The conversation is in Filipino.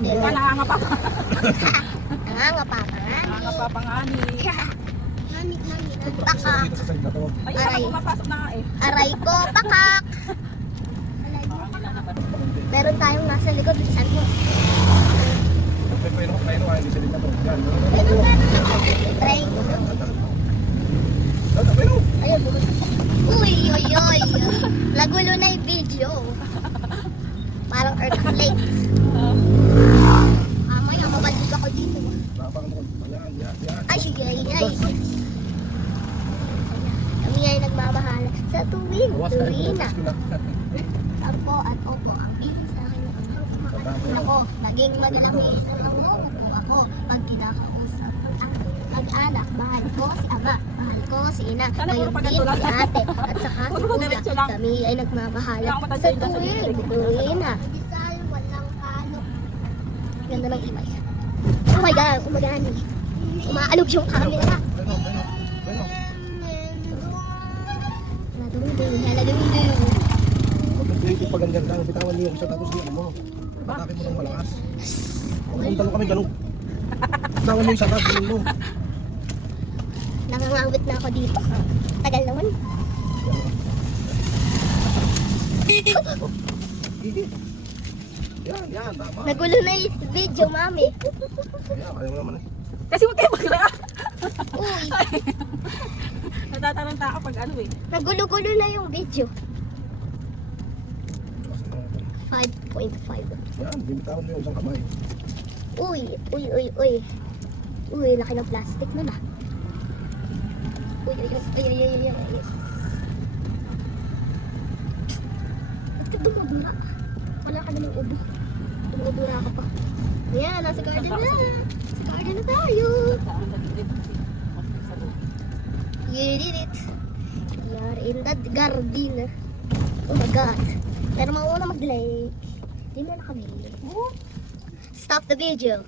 garden. Nangangapapa. Nangangapapa. Nangangapapa nga ni. Nani. Pakak. Dito sa side na to. Ay, Aray. ako mapasok na nga eh. Aray ko, pakak. Meron tayong nasa likod. Bilisan mo. Pero hindi sa dito to. Yan. Try. Pero. Ayun, uy. Nagulo na yung video. Parang earthquake. Mamaya, mabalik ako dito. Yan. Ay. Kami ay nagmamahala sa tuwing tuwina. Ako at opo, ang ibig sa akin ako, naging magalangin ang makukuha ako pag kinakausap ang mag-anak. Mahal ko si ama, mahal ko si ina, ngayon din si ate, at saka si kuya. Kami ay nagmamahala sa tuwing tuwina. Walang kano. Ganda ng imay. Oh my God, umagani. Umaalog yung camera. Haladungdung. Hindi pag ganyan lang, bitawan niyo yung isa tapos di mo. Atake mo ng malakas. Pumunta mo kami ganun. Bitawan mo yung isa tapos mo. Nangangawit na ako dito. Tagal naman. Yan, tama. Nagulo na yung video, mami. Yan, ayaw mo naman eh. Kasi huwag kayo magla. Uy, Natataranta ako pag ano eh. nagulo-gulo na yung video. 5.5. Yan, bibitawan mo yung isang kamay. Uy. Uy, laki ng plastic na na. Uy. Ba't ka dumudura? Wala ka namang ubo. Dumudura ka pa. Ayan, nasa garden na. Sa garden na tayo. You did it. You're in that garden. Oh my God. Pero mauna mag-like. Hindi na kami. Stop the video.